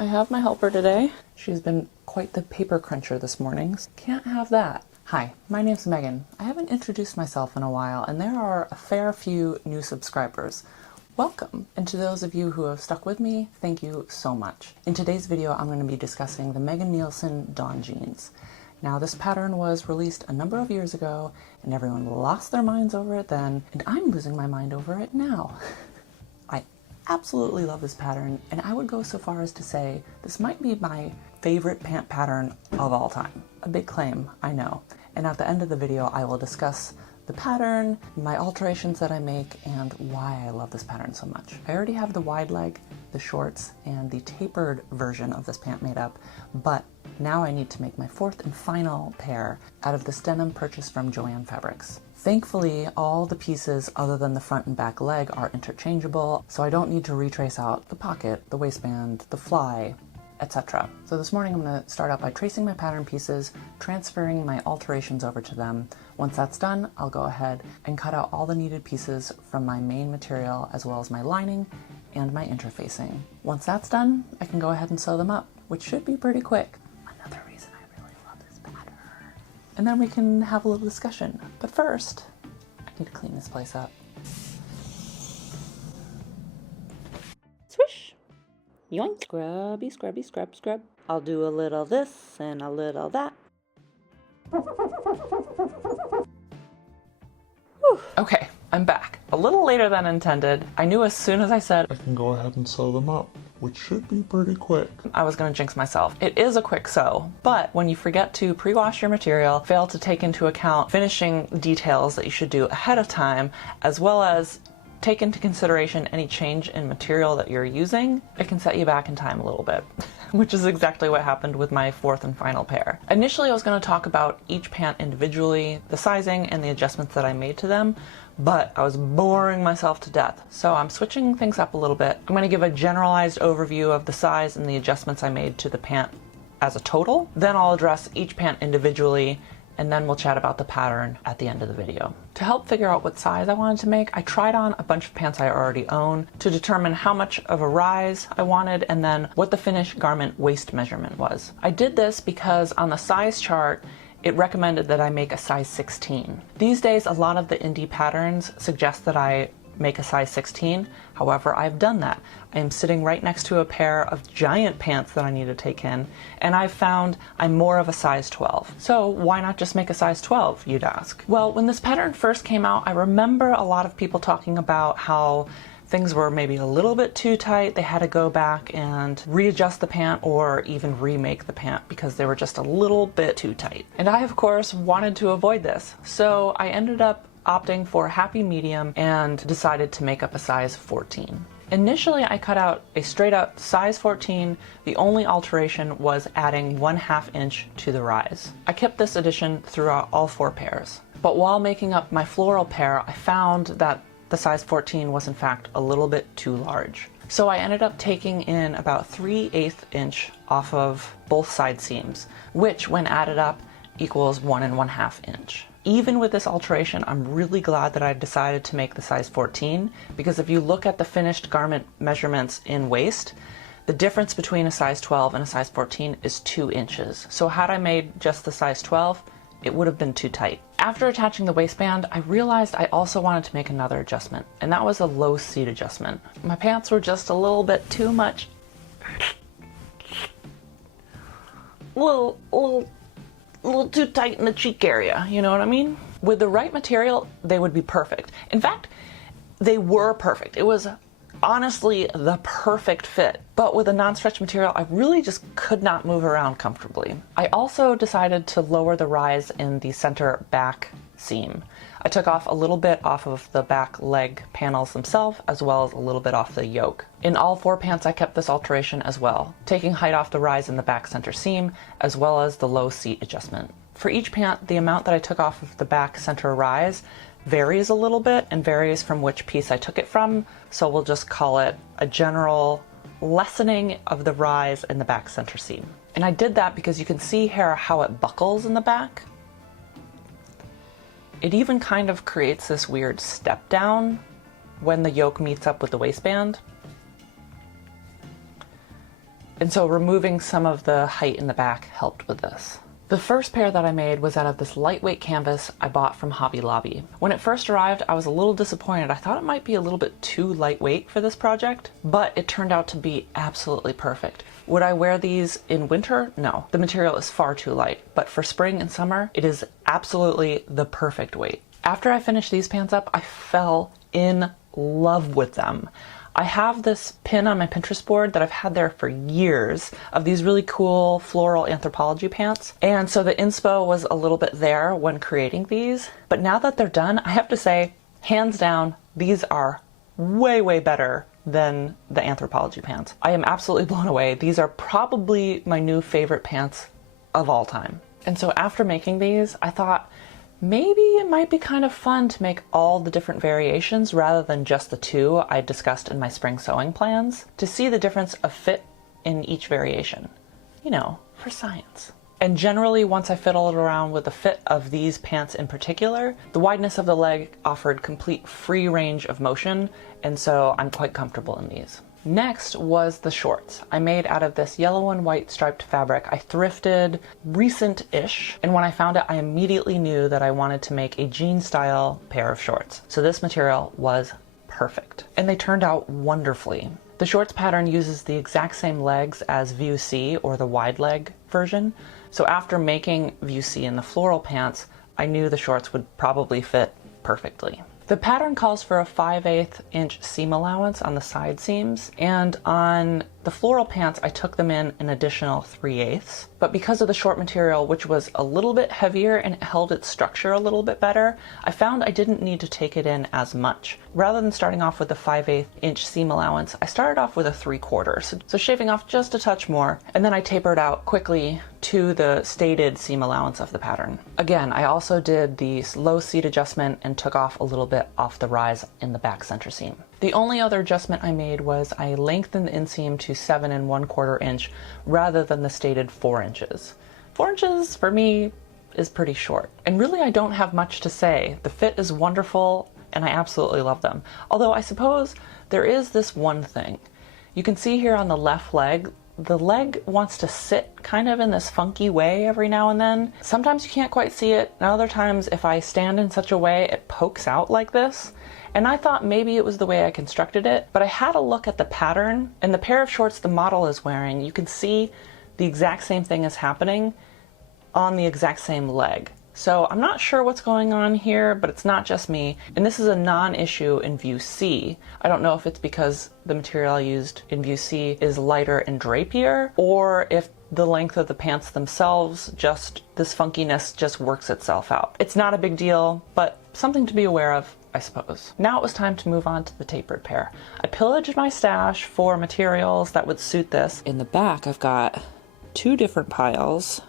I have my helper today. She's been quite the paper cruncher this morning. Can't have that. Hi, my name's Megan. I haven't introduced myself in a while, and there are a fair few new subscribers. Welcome, and to those of you who have stuck with me, thank you so much. In today's video, I'm going to be discussing the Megan Nielsen Dawn Jeans. Now, this pattern was released a number of years ago, and everyone lost their minds over it then, and I'm losing my mind over it now. I absolutely love this pattern, and I would go so far as to say this might be my favorite pant pattern of all time. A big claim, I know. And at the end of the video, I will discuss the pattern, my alterations that I make, and why I love this pattern so much. I already have the wide leg, the shorts, and the tapered version of this pant made up, but now I need to make my fourth and final pair out of this denim purchased from Joann Fabrics. Thankfully, all the pieces other than the front and back leg are interchangeable, so I don't need to retrace out the pocket, the waistband, the fly, etc. So this morning I'm going to start out by tracing my pattern pieces, transferring my alterations over to them. Once that's done, I'll go ahead and cut out all the needed pieces from my main material as well as my lining and my interfacing. Once that's done, I can go ahead and sew them up, which should be pretty quick. Another reason I really love this pattern. And then we can have a little discussion. But first, I need to clean this place up. Swish! Yoink! Scrubby, scrubby, scrub, scrub. I'll do a little this and a little that. Whew. Okay, I'm back. A little later than intended. I knew as soon as I said I can go ahead and sew them up, which should be pretty quick. I was gonna jinx myself. It is a quick sew, but when you forget to pre-wash your material, fail to take into account finishing details that you should do ahead of time, as well as take into consideration any change in material that you're using, it can set you back in time a little bit, which is exactly what happened with my fourth and final pair. Initially, I was going to talk about each pant individually, the sizing and the adjustments that I made to them, but I was boring myself to death, so I'm switching things up a little bit. I'm going to give a generalized overview of the size and the adjustments I made to the pant as a total. Then I'll address each pant individually, and then we'll chat about the pattern at the end of the video. To help figure out what size I wanted to make, I tried on a bunch of pants I already own to determine how much of a rise I wanted and then what the finished garment waist measurement was. I did this because on the size chart, it recommended that I make a size 16. These days, a lot of the indie patterns suggest that I make a size 16. However, I've done that. I am sitting right next to a pair of giant pants that I need to take in, and I've found I'm more of a size 12. So why not just make a size 12, you'd ask? Well, when this pattern first came out, I remember a lot of people talking about how things were maybe a little bit too tight. They had to go back and readjust the pant or even remake the pant because they were just a little bit too tight. And I, of course, wanted to avoid this. So I ended up opting for a happy medium and decided to make up a size 14. Initially, I cut out a straight up size 14. The only alteration was adding 1/2 inch to the rise. I kept this addition throughout all 4 pairs. But while making up my floral pair, I found that the size 14 was in fact a little bit too large. So I ended up taking in about 3/8 inch off of both side seams, which when added up equals 1 1/2 inch. Even with this alteration, I'm really glad that I decided to make the size 14, because if you look at the finished garment measurements in waist, the difference between a size 12 and a size 14 is 2 inches. So had I made just the size 12, it would have been too tight. After attaching the waistband, I realized I also wanted to make another adjustment, and that was a low seat adjustment. My pants were just a little bit too much. A little too tight in the cheek area, you know what I mean? With the right material, they would be perfect. In fact, they were perfect. It was honestly the perfect fit. But with a non-stretch material, I really just could not move around comfortably. I also decided to lower the rise in the center back seam. I took off a little bit off of the back leg panels themselves, as well as a little bit off the yoke. In all 4 pants, I kept this alteration as well, taking height off the rise in the back center seam, as well as the low seat adjustment. For each pant, the amount that I took off of the back center rise varies a little bit and varies from which piece I took it from, so we'll just call it a general lessening of the rise in the back center seam. And I did that because you can see here how it buckles in the back. It even kind of creates this weird step down when the yoke meets up with the waistband. And so removing some of the height in the back helped with this. The first pair that I made was out of this lightweight canvas I bought from Hobby Lobby. When it first arrived, I was a little disappointed. I thought it might be a little bit too lightweight for this project, but it turned out to be absolutely perfect. Would I wear these in winter? No. The material is far too light, but for spring and summer, it is absolutely the perfect weight. After I finished these pants up, I fell in love with them. I have this pin on my Pinterest board that I've had there for years of these really cool floral Anthropologie pants. And so the inspo was a little bit there when creating these. But now that they're done, I have to say, hands down, these are way, way better than the Anthropologie pants. I am absolutely blown away. These are probably my new favorite pants of all time. And so after making these, I thought, maybe it might be kind of fun to make all the different variations rather than just the two I discussed in my spring sewing plans, to see the difference of fit in each variation. You know, for science. And generally, once I fiddled around with the fit of these pants in particular, the wideness of the leg offered complete free range of motion, and so I'm quite comfortable in these. Next was the shorts. I made out of this yellow and white striped fabric. I thrifted recent-ish, and when I found it, I immediately knew that I wanted to make a jean-style pair of shorts. So this material was perfect, and they turned out wonderfully. The shorts pattern uses the exact same legs as View C, or the wide leg version. So after making View C in the floral pants, I knew the shorts would probably fit perfectly. The pattern calls for a 5/8 inch seam allowance on the side seams, and on the floral pants I took them in an additional 3/8. But because of the short material, which was a little bit heavier and it held its structure a little bit better, I found I didn't need to take it in as much. Rather than starting off with the 5/8 inch seam allowance, I started off with a 3/4, so shaving off just a touch more, and then I tapered out quickly to the stated seam allowance of the pattern. Again, I also did the low seat adjustment and took off a little bit off the rise in the back center seam. The only other adjustment I made was I lengthened the inseam to 7 1/4 inch rather than the stated 4 inches. 4 inches for me is pretty short. And really I don't have much to say. The fit is wonderful and I absolutely love them. Although I suppose there is this one thing. You can see here on the left leg, the leg wants to sit kind of in this funky way every now and then. Sometimes you can't quite see it, and other times if I stand in such a way, it pokes out like this. And I thought maybe it was the way I constructed it, but I had a look at the pattern, and the pair of shorts the model is wearing, you can see the exact same thing is happening on the exact same leg. So I'm not sure what's going on here, but it's not just me. And this is a non-issue in View C. I don't know if it's because the material I used in View C is lighter and drapier, or if the length of the pants themselves, just this funkiness just works itself out. It's not a big deal, but something to be aware of, I suppose. Now it was time to move on to the tapered pair. I pillaged my stash for materials that would suit this. In the back, I've got 2 different piles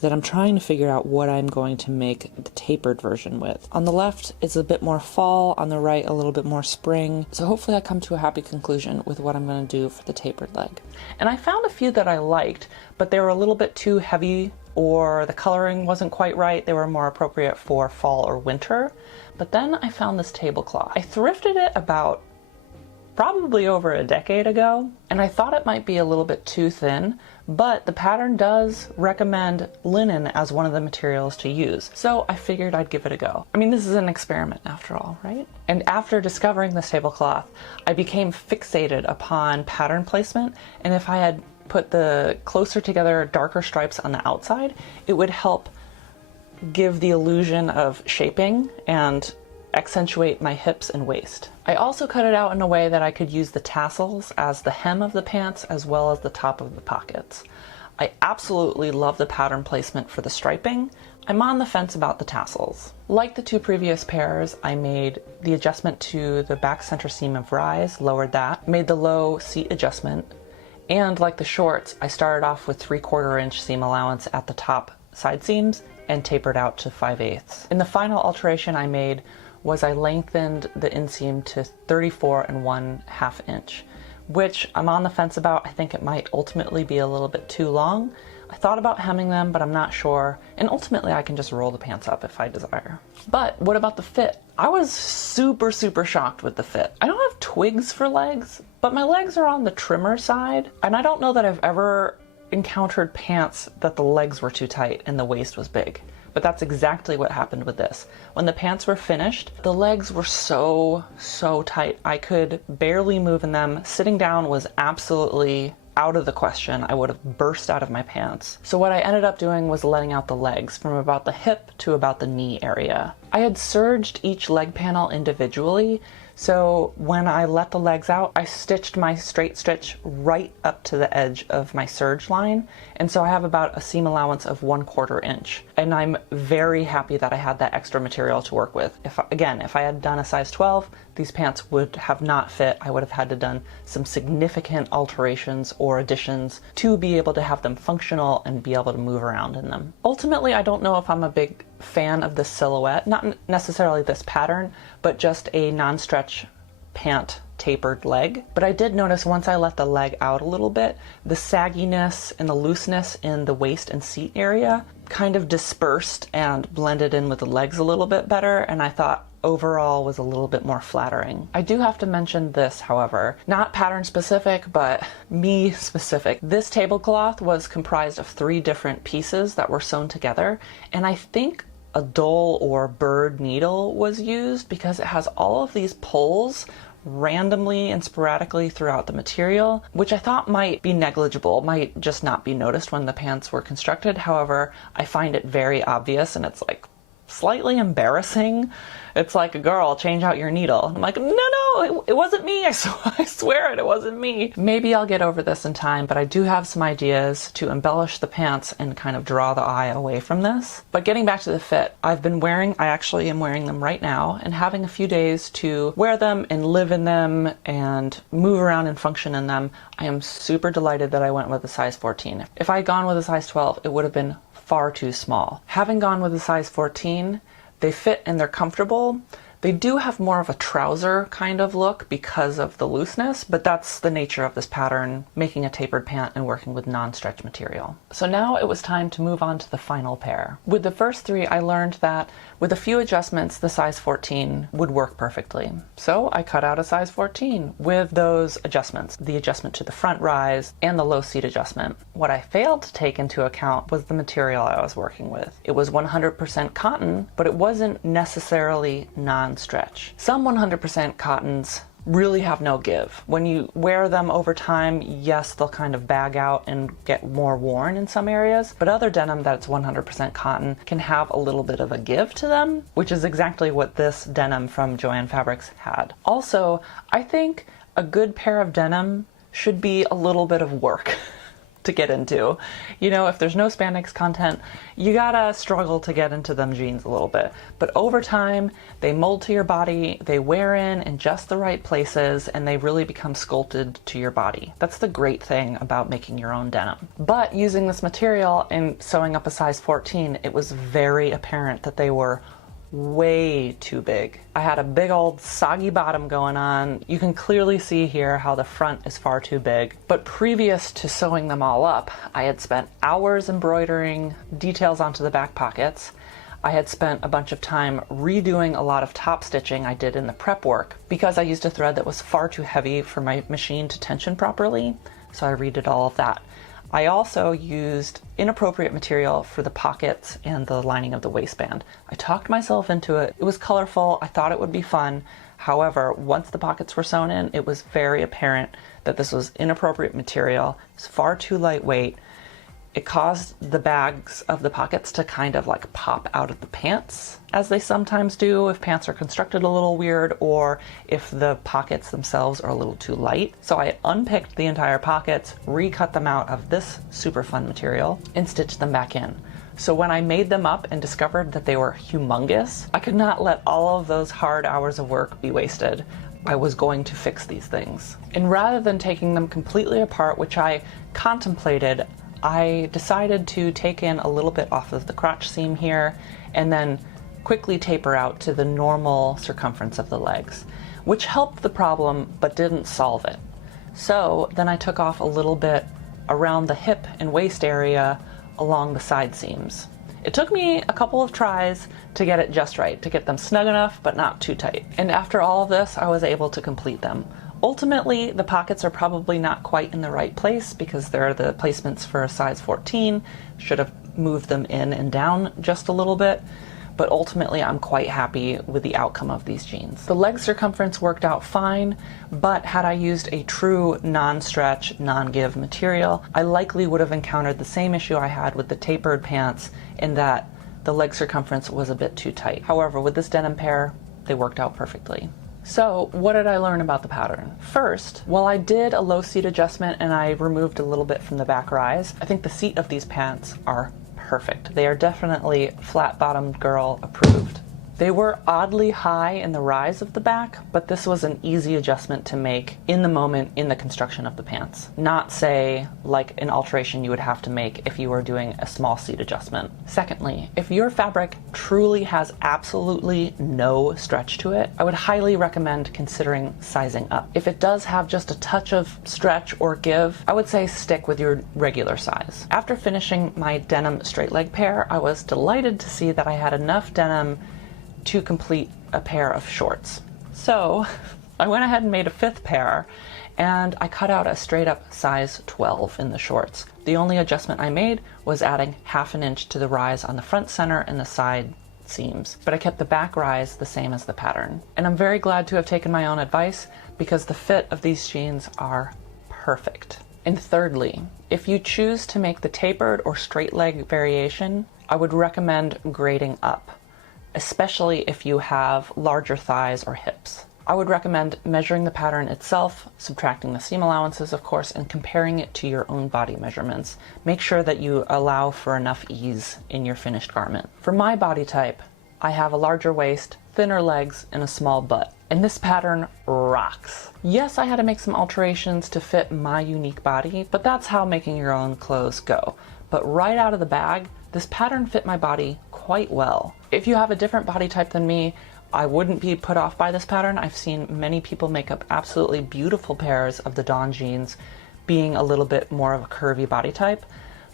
that I'm trying to figure out what I'm going to make the tapered version with. On the left, it's a bit more fall, on the right, a little bit more spring. So hopefully I come to a happy conclusion with what I'm gonna do for the tapered leg. And I found a few that I liked, but they were a little bit too heavy, or the coloring wasn't quite right. They were more appropriate for fall or winter. But then I found this tablecloth. I thrifted it about probably over a decade ago, and I thought it might be a little bit too thin, but the pattern does recommend linen as one of the materials to use, so I figured I'd give it a go. I mean, this is an experiment after all, right? And after discovering this tablecloth, I became fixated upon pattern placement, and if I had put the closer together darker stripes on the outside, it would help give the illusion of shaping and accentuate my hips and waist. I also cut it out in a way that I could use the tassels as the hem of the pants as well as the top of the pockets. I absolutely love the pattern placement for the striping. I'm on the fence about the tassels. Like the 2 previous pairs, I made the adjustment to the back center seam of rise, lowered that, made the low seat adjustment, and like the shorts, I started off with 3/4 inch seam allowance at the top side seams and tapered out to 5/8. And the final alteration I made was I lengthened the inseam to 34 1/2 inch, which I'm on the fence about. I think it might ultimately be a little bit too long. I thought about hemming them, but I'm not sure. And ultimately I can just roll the pants up if I desire. But what about the fit? I was super shocked with the fit. I don't have twigs for legs, but my legs are on the trimmer side. And I don't know that I've ever encountered pants that the legs were too tight and the waist was big. But that's exactly what happened with this. When the pants were finished, the legs were so tight. I could barely move in them. Sitting down was absolutely out of the question. I would have burst out of my pants. So what I ended up doing was letting out the legs from about the hip to about the knee area. I had serged each leg panel individually, so when I let the legs out, I stitched my straight stitch right up to the edge of my serge line, and so I have about a seam allowance of 1/4 inch. And I'm very happy that I had that extra material to work with. If I had done a size 12, these pants would have not fit. I would have had to done some significant alterations or additions to be able to have them functional and be able to move around in them. Ultimately, I don't know if I'm a big fan of this silhouette, not necessarily this pattern, but just a non-stretch pant tapered leg. But I did notice once I let the leg out a little bit, the sagginess and the looseness in the waist and seat area kind of dispersed and blended in with the legs a little bit better, and I thought overall was a little bit more flattering. I do have to mention this, however, not pattern specific, but me specific. This tablecloth was comprised of 3 different pieces that were sewn together, and I think a dull or bird needle was used because it has all of these pulls randomly and sporadically throughout the material, which I thought might be negligible, might just not be noticed when the pants were constructed. However, I find it very obvious, and it's like slightly embarrassing. It's like, girl, change out your needle. I'm like, no, it wasn't me. I swear it wasn't me. Maybe I'll get over this in time, but I do have some ideas to embellish the pants and kind of draw the eye away from this. But getting back to the fit, I actually am wearing them right now and having a few days to wear them and live in them and move around and function in them. I am super delighted that I went with a size 14. If I had gone with a size 12, it would have been far too small. Having gone with a size 14, they fit and they're comfortable. They do have more of a trouser kind of look because of the looseness, but that's the nature of this pattern, making a tapered pant and working with non-stretch material. So now it was time to move on to the final pair. With the first 3, I learned that with a few adjustments, the size 14 would work perfectly. So I cut out a size 14 with those adjustments, the adjustment to the front rise and the low seat adjustment. What I failed to take into account was the material I was working with. It was 100% cotton, but it wasn't necessarily non-stretch. Some 100% cottons really have no give. When you wear them over time, yes, they'll kind of bag out and get more worn in some areas, but other denim that's 100% cotton can have a little bit of a give to them, which is exactly what this denim from Joann Fabrics had. Also, I think a good pair of denim should be a little bit of work to get into. You know, if there's no spandex content, you gotta struggle to get into them jeans a little bit. But over time, they mold to your body, they wear in just the right places, and they really become sculpted to your body. That's the great thing about making your own denim. But using this material and sewing up a size 14, it was very apparent that they were way too big. I had a big old soggy bottom going on. You can clearly see here how the front is far too big. But previous to sewing them all up, I had spent hours embroidering details onto the back pockets. I had spent a bunch of time redoing a lot of top stitching I did in the prep work because I used a thread that was far too heavy for my machine to tension properly, so I redid all of that. I also used inappropriate material for the pockets and the lining of the waistband. I talked myself into it. It was colorful. I thought it would be fun. However, once the pockets were sewn in, it was very apparent that this was inappropriate material. It's far too lightweight. It caused the bags of the pockets to kind of like pop out of the pants, as they sometimes do if pants are constructed a little weird or if the pockets themselves are a little too light. So I unpicked the entire pockets, recut them out of this super fun material, and stitched them back in. So when I made them up and discovered that they were humongous, I could not let all of those hard hours of work be wasted. I was going to fix these things. And rather than taking them completely apart, which I contemplated, I decided to take in a little bit off of the crotch seam here and then quickly taper out to the normal circumference of the legs, which helped the problem but didn't solve it. So then I took off a little bit around the hip and waist area along the side seams. It took me a couple of tries to get it just right, to get them snug enough but not too tight. And after all of this, I was able to complete them. Ultimately, the pockets are probably not quite in the right place because they're the placements for a size 14. Should have moved them in and down just a little bit. But ultimately, I'm quite happy with the outcome of these jeans. The leg circumference worked out fine, but had I used a true non-stretch, non-give material, I likely would have encountered the same issue I had with the tapered pants in that the leg circumference was a bit too tight. However, with this denim pair, they worked out perfectly. So, what did I learn about the pattern? First, while I did a low seat adjustment and I removed a little bit from the back rise, I think the seat of these pants are perfect. They are definitely flat-bottomed girl approved. They were oddly high in the rise of the back, but this was an easy adjustment to make in the moment in the construction of the pants. Not, say, like an alteration you would have to make if you were doing a small seat adjustment. Secondly, if your fabric truly has absolutely no stretch to it, I would highly recommend considering sizing up. If it does have just a touch of stretch or give, I would say stick with your regular size. After finishing my denim straight leg pair, I was delighted to see that I had enough denim to complete a pair of shorts. So I went ahead and made a fifth pair, and I cut out a straight up size 12 in the shorts. The only adjustment I made was adding ½ inch to the rise on the front center and the side seams, but I kept the back rise the same as the pattern. And I'm very glad to have taken my own advice because the fit of these jeans are perfect. And thirdly, if you choose to make the tapered or straight leg variation, I would recommend grading up, especially if you have larger thighs or hips. I would recommend measuring the pattern itself, subtracting the seam allowances, of course, and comparing it to your own body measurements. Make sure that you allow for enough ease in your finished garment. For my body type, I have a larger waist, thinner legs, and a small butt. And this pattern rocks. Yes, I had to make some alterations to fit my unique body, but that's how making your own clothes go. But right out of the bag, this pattern fit my body quite well. If you have a different body type than me, I wouldn't be put off by this pattern. I've seen many people make up absolutely beautiful pairs of the Dawn jeans being a little bit more of a curvy body type.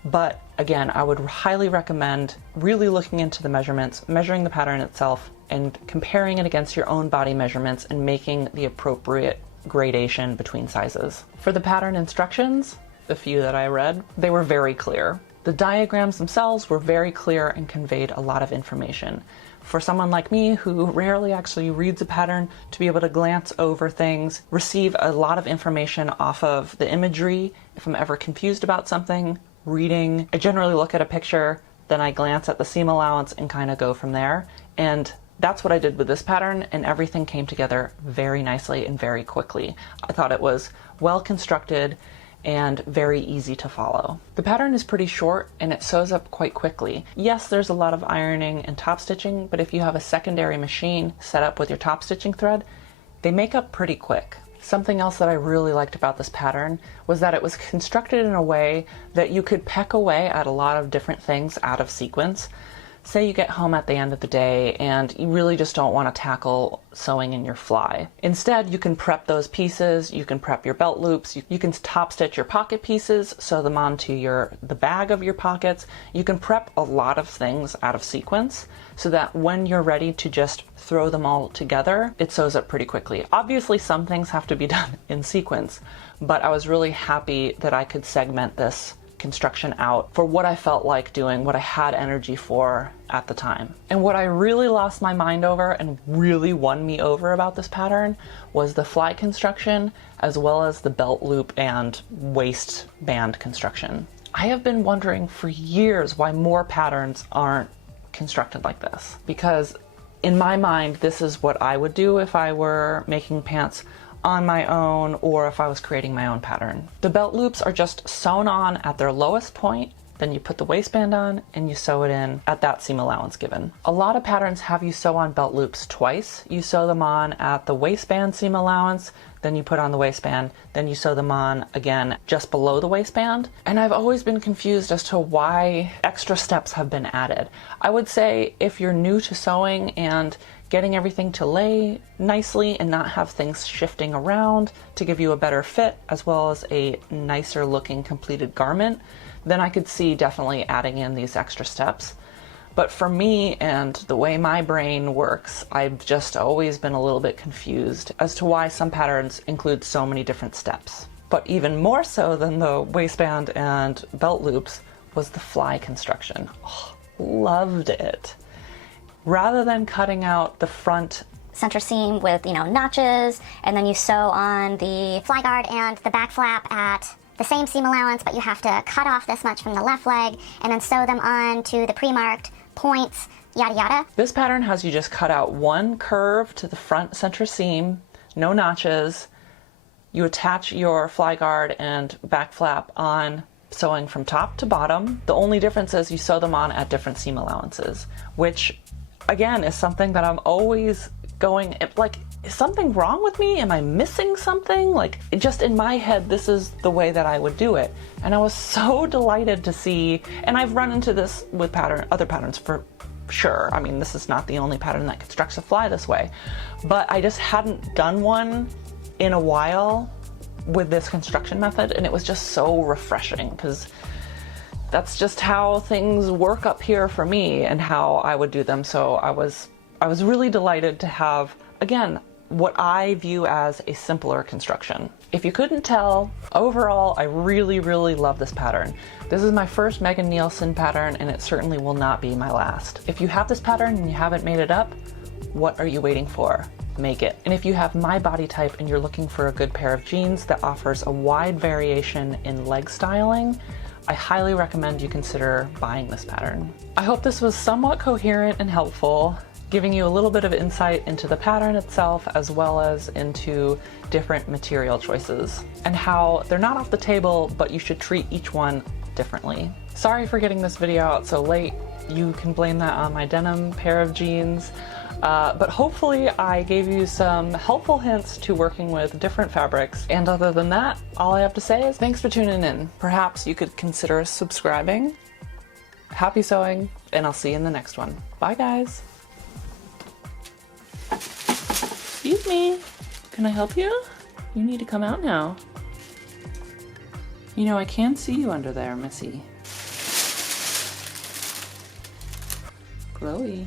But again, I would highly recommend really looking into the measurements, measuring the pattern itself, and comparing it against your own body measurements and making the appropriate gradation between sizes. For the pattern instructions, the few that I read, they were very clear. The diagrams themselves were very clear and conveyed a lot of information. For someone like me who rarely actually reads a pattern, to be able to glance over things, receive a lot of information off of the imagery, if I'm ever confused about something, reading, I generally look at a picture, then I glance at the seam allowance and kind of go from there. And that's what I did with this pattern, and everything came together very nicely and very quickly. I thought it was well constructed and very easy to follow. The pattern is pretty short and it sews up quite quickly. Yes, there's a lot of ironing and top stitching, but if you have a secondary machine set up with your top stitching thread, they make up pretty quick. Something else that I really liked about this pattern was that it was constructed in a way that you could peck away at a lot of different things out of sequence. Say you get home at the end of the day and you really just don't want to tackle sewing in your fly. Instead, you can prep those pieces, you can prep your belt loops, you can top stitch your pocket pieces, sew them onto the bag of your pockets. You can prep a lot of things out of sequence so that when you're ready to just throw them all together, it sews up pretty quickly. Obviously, some things have to be done in sequence, but I was really happy that I could segment this construction out for what I felt like doing, what I had energy for at the time. And what I really lost my mind over and really won me over about this pattern was the fly construction as well as the belt loop and waistband construction. I have been wondering for years why more patterns aren't constructed like this, because in my mind this is what I would do if I were making pants on my own or if I was creating my own pattern. The belt loops are just sewn on at their lowest point, then you put the waistband on and you sew it in at that seam allowance given. A lot of patterns have you sew on belt loops twice. You sew them on at the waistband seam allowance, then you put on the waistband, then you sew them on again just below the waistband. And I've always been confused as to why extra steps have been added. I would say if you're new to sewing and getting everything to lay nicely and not have things shifting around to give you a better fit as well as a nicer looking completed garment, then I could see definitely adding in these extra steps. But for me and the way my brain works, I've just always been a little bit confused as to why some patterns include so many different steps. But even more so than the waistband and belt loops was the fly construction. Oh, loved it. Rather than cutting out the front center seam with, notches, and then you sew on the fly guard and the back flap at the same seam allowance, but you have to cut off this much from the left leg and then sew them on to the pre-marked points, yada yada. This pattern has you just cut out one curve to the front center seam, no notches. You attach your fly guard and back flap on, sewing from top to bottom. The only difference is you sew them on at different seam allowances, which again is something that I'm always going, like, is something wrong with me? Am I missing something? Like, just in my head, this is the way that I would do it. And I was so delighted to see, and I've run into this with other patterns for sure. I mean, this is not the only pattern that constructs a fly this way, but I just hadn't done one in a while with this construction method, and it was just so refreshing because that's just how things work up here for me and how I would do them. So I was really delighted to have, again, what I view as a simpler construction. If you couldn't tell, overall, I really, really love this pattern. This is my first Megan Nielsen pattern, and it certainly will not be my last. If you have this pattern and you haven't made it up, what are you waiting for? Make it. And if you have my body type and you're looking for a good pair of jeans that offers a wide variation in leg styling, I highly recommend you consider buying this pattern. I hope this was somewhat coherent and helpful, giving you a little bit of insight into the pattern itself as well as into different material choices and how they're not off the table, but you should treat each one differently. Sorry for getting this video out so late. You can blame that on my denim pair of jeans. But hopefully I gave you some helpful hints to working with different fabrics. And other than that, all I have to say is thanks for tuning in. Perhaps you could consider subscribing. Happy sewing, and I'll see you in the next one. Bye, guys. Excuse me. Can I help you? You need to come out now. I can see you under there, Missy. Glowy.